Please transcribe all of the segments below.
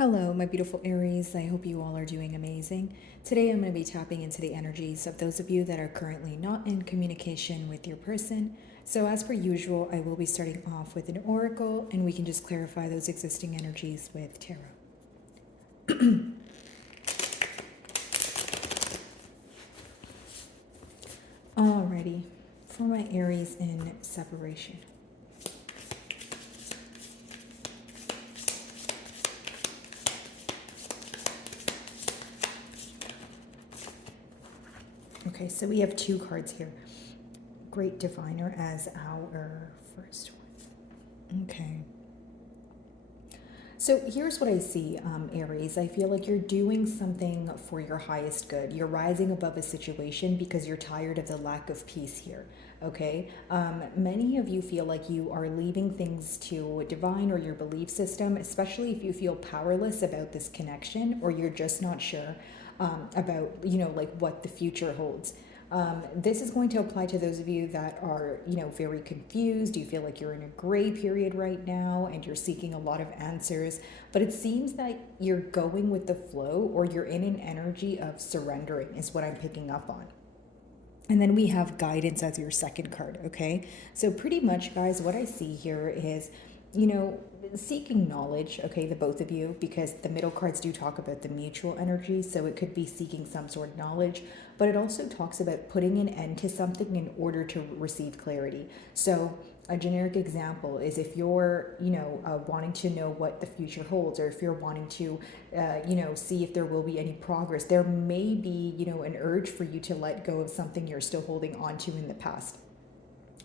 Hello, my beautiful Aries. I hope you all are doing amazing. Today, I'm going to be tapping into the energies of those of you that are currently not in communication with your person. So, as per usual, I will be starting off with an oracle, and we can just clarify those existing energies with tarot. Alrighty, for my Aries in separation. Okay, so we have two cards here. Great Diviner as our first one. Okay. So here's what I see, Aries. I feel like you're doing something for your highest good. You're rising above a situation because you're tired of the lack of peace here. Okay. Many of you feel like you are leaving things to divine or your belief system, especially if you feel powerless about this connection or you're just not sure about, like what the future holds. This is going to apply to those of you that are, very confused. You feel like you're in a gray period right now and you're seeking a lot of answers, but it seems that you're going with the flow or you're in an energy of surrendering is what I'm picking up on. And then we have guidance as your second card, okay? So pretty much, guys, what I see here is, seeking knowledge, okay, the both of you, because the middle cards do talk about the mutual energy, so it could be seeking some sort of knowledge, but it also talks about putting an end to something in order to receive clarity. So a generic example is if you're, wanting to know what the future holds, or if you're wanting to, see if there will be any progress, there may be, an urge for you to let go of something you're still holding on to in the past.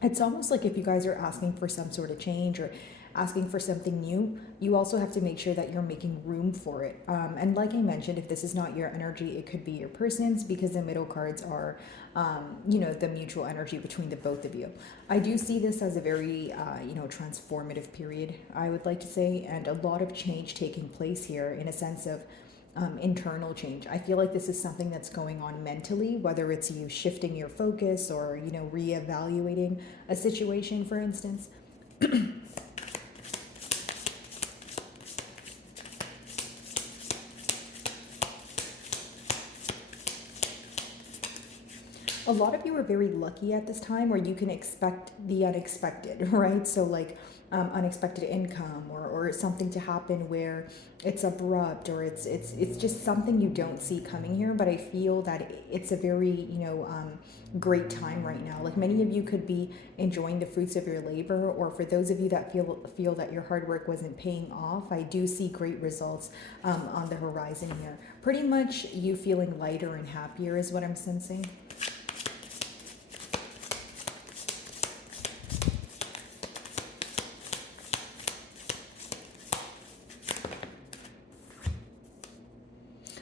It's almost like if you guys are asking for some sort of change or asking for something new, you also have to make sure that you're making room for it. And like I mentioned, if this is not your energy, it could be your person's, because the middle cards are, the mutual energy between the both of you. I do see this as a very, transformative period, I would like to say, and a lot of change taking place here in a sense of internal change. I feel like this is something that's going on mentally, whether it's you shifting your focus or, reevaluating a situation, for instance. A lot of you are very lucky at this time where you can expect the unexpected, right? So like unexpected income or something to happen where it's abrupt or it's just something you don't see coming here. But I feel that it's a very, great time right now. Like many of you could be enjoying the fruits of your labor, or for those of you that feel that your hard work wasn't paying off, I do see great results on the horizon here. Pretty much you feeling lighter and happier is what I'm sensing.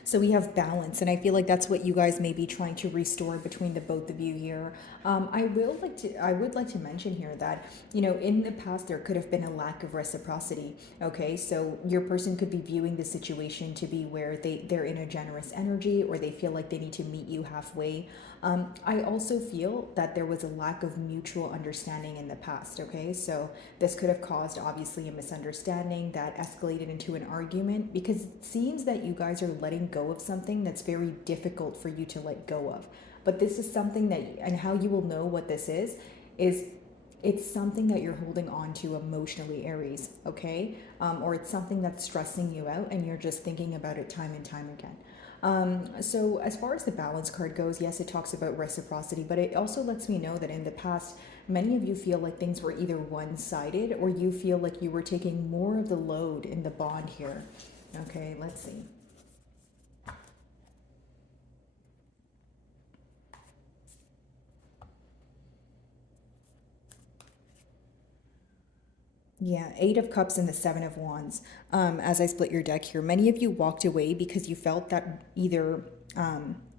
So we have balance, and I feel like that's what you guys may be trying to restore between the both of you here. I would like to mention here that, in the past there could have been a lack of reciprocity. Okay, so your person could be viewing the situation to be where they're in a generous energy, or they feel like they need to meet you halfway. I also feel that there was a lack of mutual understanding in the past. Okay, so this could have caused obviously a misunderstanding that escalated into an argument, because it seems that you guys are letting go of something that's very difficult for you to let go of. But this is something that, and how you will know what this is it's something that you're holding on to emotionally, Aries, okay? Or it's something that's stressing you out and you're just thinking about it time and time again. So as far as the balance card goes, yes, it talks about reciprocity, but it also lets me know that in the past, many of you feel like things were either one-sided, or you feel like you were taking more of the load in the bond here. Okay, let's see. Yeah, Eight of Cups and the Seven of Wands. As I split your deck here, many of you walked away because you felt that either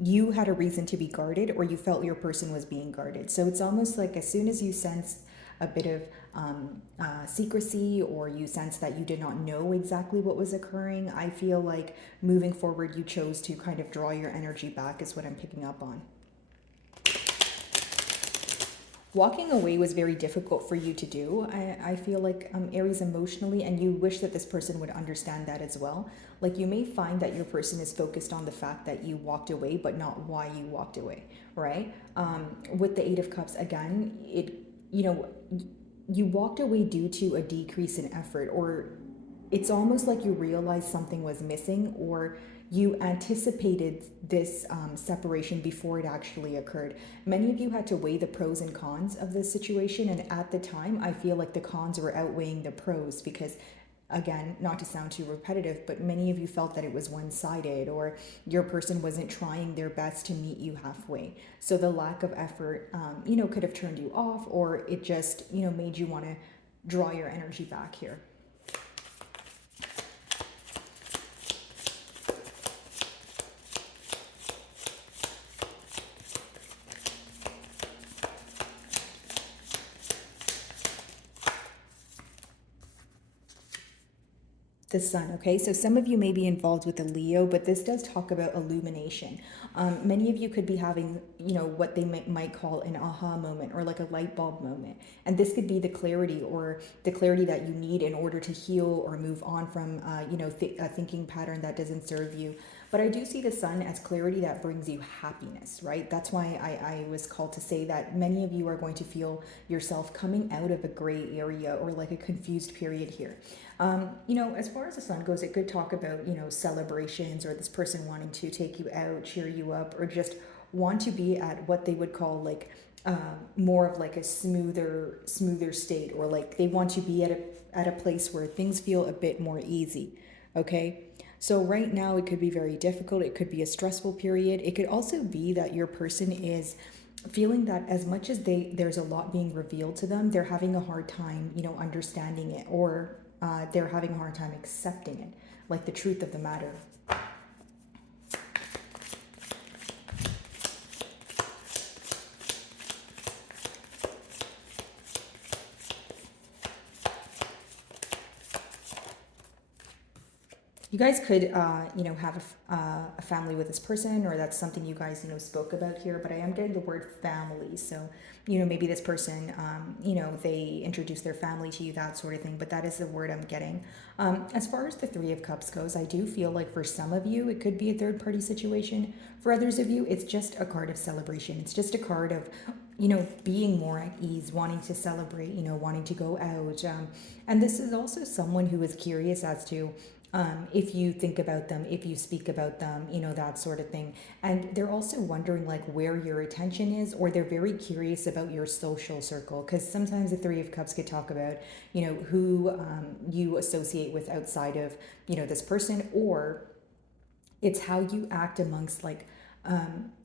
you had a reason to be guarded, or you felt your person was being guarded. So it's almost like as soon as you sensed a bit of secrecy, or you sense that you did not know exactly what was occurring, I feel like moving forward, you chose to kind of draw your energy back, is what I'm picking up on. Walking away was very difficult for you to do. I feel like Aries emotionally, and you wish that this person would understand that as well. Like you may find that your person is focused on the fact that you walked away, but not why you walked away, right? With the Eight of Cups, again, you know, you walked away due to a decrease in effort, or it's almost like you realized something was missing, or you anticipated this separation before it actually occurred. Many of you had to weigh the pros and cons of this situation, and at the time, I feel like the cons were outweighing the pros because, again, not to sound too repetitive, but many of you felt that it was one sided, or your person wasn't trying their best to meet you halfway. So the lack of effort, could have turned you off, or it just, made you want to draw your energy back here. The sun, okay? So some of you may be involved with a Leo, but this does talk about illumination. Many of you could be having, what they might call an aha moment, or like a light bulb moment. And this could be the clarity, or the clarity that you need in order to heal or move on from, a thinking pattern that doesn't serve you. But I do see the sun as clarity that brings you happiness, right? That's why I was called to say that many of you are going to feel yourself coming out of a gray area, or like a confused period here. As far as the sun goes, it could talk about, celebrations, or this person wanting to take you out, cheer you up, or just want to be at what they would call like more of like a smoother state, or like they want to be at a place where things feel a bit more easy. Okay. So right now it could be very difficult. It could be a stressful period. It could also be that your person is feeling that as much as there's a lot being revealed to them, they're having a hard time, understanding it, or they're having a hard time accepting it, like the truth of the matter. You guys could, have a family with this person, or that's something you guys, spoke about here. But I am getting the word family. So, maybe this person, they introduce their family to you, that sort of thing. But that is the word I'm getting. As far as the Three of Cups goes, I do feel like for some of you, it could be a third party situation. For others of you, it's just a card of celebration. It's just a card of, being more at ease, wanting to celebrate, wanting to go out. And this is also someone who is curious as to, if you think about them, if you speak about them, that sort of thing. And they're also wondering like where your attention is, or they're very curious about your social circle. Because sometimes the Three of Cups could talk about, who you associate with outside of, this person, or it's how you act amongst like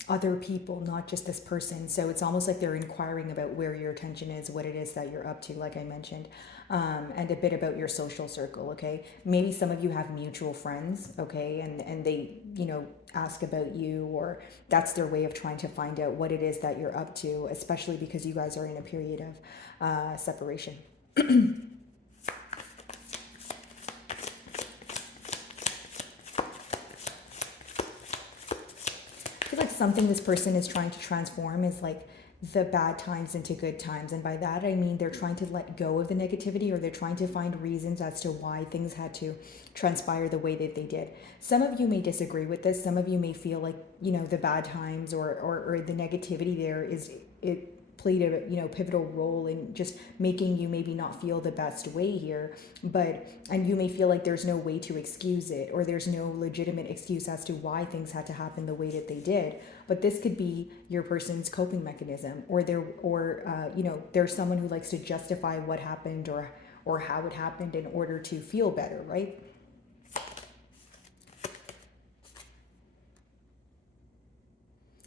other people, not just this person. So it's almost like they're inquiring about where your attention is, what it is that you're up to, like I mentioned, and a bit about your social circle, okay? Maybe some of you have mutual friends, okay, and they, ask about you, or that's their way of trying to find out what it is that you're up to, especially because you guys are in a period of separation. I feel like something this person is trying to transform is like the bad times into good times. And by that, I mean they're trying to let go of the negativity, or they're trying to find reasons as to why things had to transpire the way that they did. Some of you may disagree with this. Some of you may feel like, the bad times, or the negativity there it played a pivotal role in just making you maybe not feel the best way here, and you may feel like there's no way to excuse it, or there's no legitimate excuse as to why things had to happen the way that they did. But this could be your person's coping mechanism, or there's someone who likes to justify what happened, or how it happened in order to feel better, right?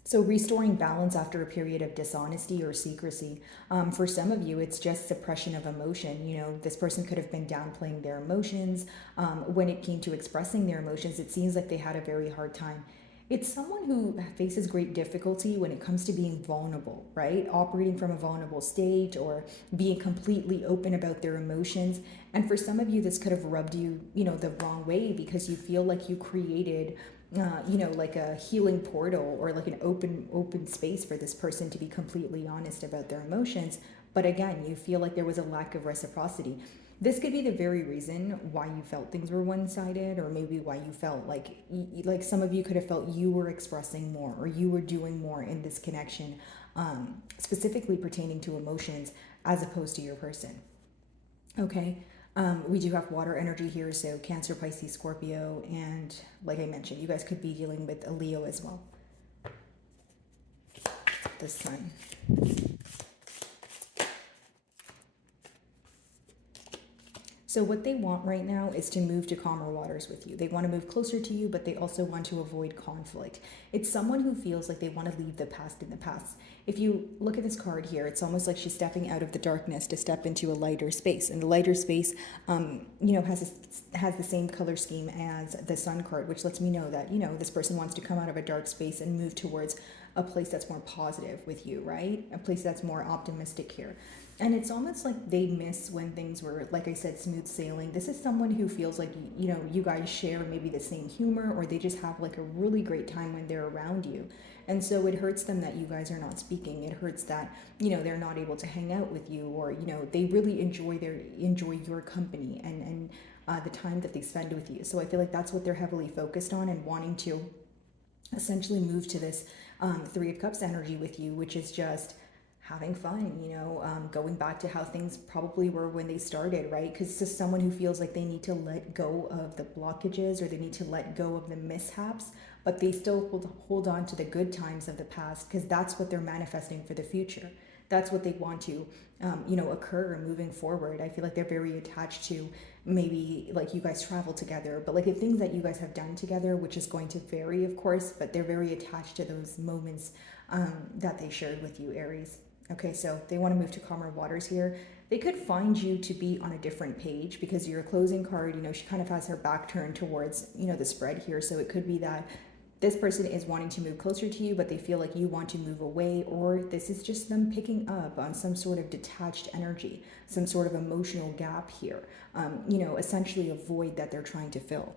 So restoring balance after a period of dishonesty or secrecy. For some of you, it's just suppression of emotion. This person could have been downplaying their emotions. When it came to expressing their emotions, it seems like they had a very hard time. It's someone who faces great difficulty when it comes to being vulnerable, right? Operating from a vulnerable state or being completely open about their emotions. And for some of you, this could have rubbed you, the wrong way because you feel like you created, like a healing portal or like an open space for this person to be completely honest about their emotions. But again, you feel like there was a lack of reciprocity. This could be the very reason why you felt things were one-sided, or maybe why you felt like some of you could have felt you were expressing more or you were doing more in this connection, specifically pertaining to emotions as opposed to your person. Okay. We do have water energy here, so Cancer, Pisces, Scorpio, and like I mentioned, you guys could be dealing with a Leo as well. The Sun. So what they want right now is to move to calmer waters with you. They want to move closer to you, but they also want to avoid conflict. It's someone who feels like they want to leave the past in the past. If you look at this card here, it's almost like she's stepping out of the darkness to step into a lighter space. And the lighter space, has the same color scheme as the Sun card, which lets me know that, this person wants to come out of a dark space and move towards a place that's more positive with you, right? A place that's more optimistic here. And it's almost like they miss when things were, like I said, smooth sailing. This is someone who feels like, you guys share maybe the same humor, or they just have like a really great time when they're around you. And so it hurts them that you guys are not speaking. It hurts that, they're not able to hang out with you, or, they really enjoy your company and the time that they spend with you. So I feel like that's what they're heavily focused on and wanting to essentially move to this Three of Cups energy with you, which is just having fun, going back to how things probably were when they started, right? Because it's just someone who feels like they need to let go of the blockages, or they need to let go of the mishaps, but they still hold on to the good times of the past, because that's what they're manifesting for the future. That's what they want to, occur moving forward. I feel like they're very attached to maybe like you guys travel together, but like the things that you guys have done together, which is going to vary, of course, but they're very attached to those moments that they shared with you, Aries. Okay, so they want to move to calmer waters here. They could find you to be on a different page because your closing card, she kind of has her back turned towards, the spread here. So it could be that this person is wanting to move closer to you, but they feel like you want to move away, or this is just them picking up on some sort of detached energy, some sort of emotional gap here, essentially a void that they're trying to fill.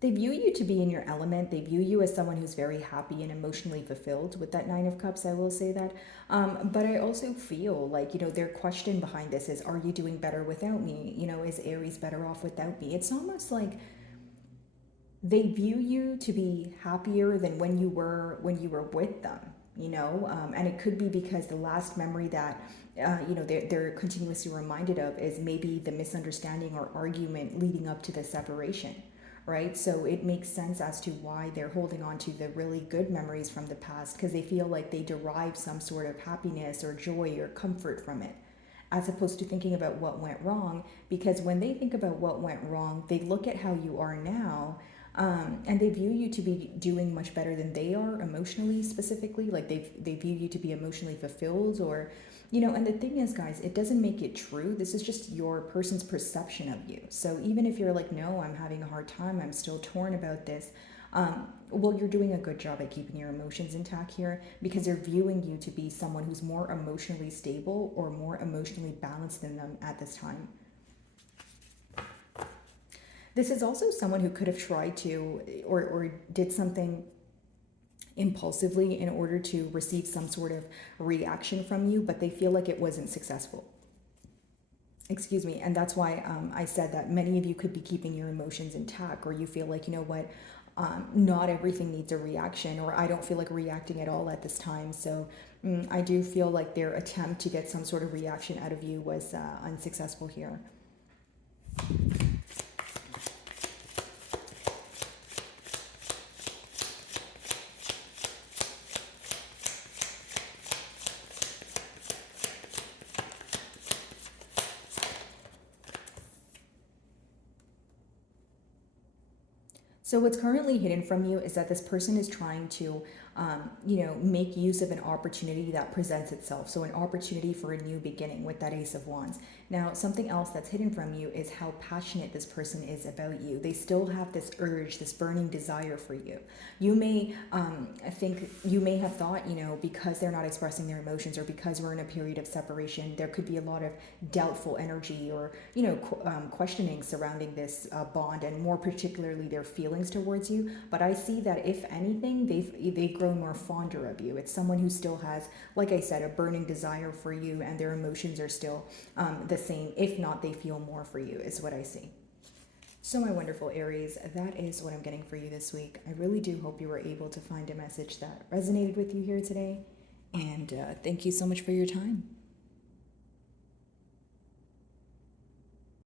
They view you to be in your element. They view you as someone who's very happy and emotionally fulfilled with that Nine of Cups, I will say that. But I also feel like, their question behind this is, are you doing better without me? Is Aries better off without me? It's almost like they view you to be happier than when you were with them, and it could be because the last memory that they're continuously reminded of is maybe the misunderstanding or argument leading up to the separation, right? So it makes sense as to why they're holding on to the really good memories from the past, because they feel like they derive some sort of happiness or joy or comfort from it, as opposed to thinking about what went wrong. Because when they think about what went wrong, they look at how you are now, and they view you to be doing much better than they are emotionally, specifically. Like they view you to be emotionally fulfilled, or and the thing is, guys, it doesn't make it true. This is just your person's perception of you. So even if you're like, no, I'm having a hard time, I'm still torn about this, well, you're doing a good job at keeping your emotions intact here, because they're viewing you to be someone who's more emotionally stable or more emotionally balanced than them at this time. This is also someone who could have tried to or did something impulsively in order to receive some sort of reaction from you, but they feel like it wasn't successful. Excuse me. And that's why I said that many of you could be keeping your emotions intact, or you feel like, not everything needs a reaction, or I don't feel like reacting at all at this time. So I do feel like their attempt to get some sort of reaction out of you was unsuccessful here. So what's currently hidden from you is that this person is trying to, make use of an opportunity that presents itself. So an opportunity for a new beginning with that Ace of Wands. Now, something else that's hidden from you is how passionate this person is about you. They still have this urge, this burning desire for you. You may you may have thought, because they're not expressing their emotions or because we're in a period of separation, there could be a lot of doubtful energy or, questioning surrounding this bond, and more particularly their feelings towards you. But I see that if anything, they've grown more fonder of you. It's someone who still has, like I said, a burning desire for you, and their emotions are still the same. If not, they feel more for you, is what I see. So, my wonderful Aries, that is what I'm getting for you this week. I really do hope you were able to find a message that resonated with you here today. And thank you so much for your time.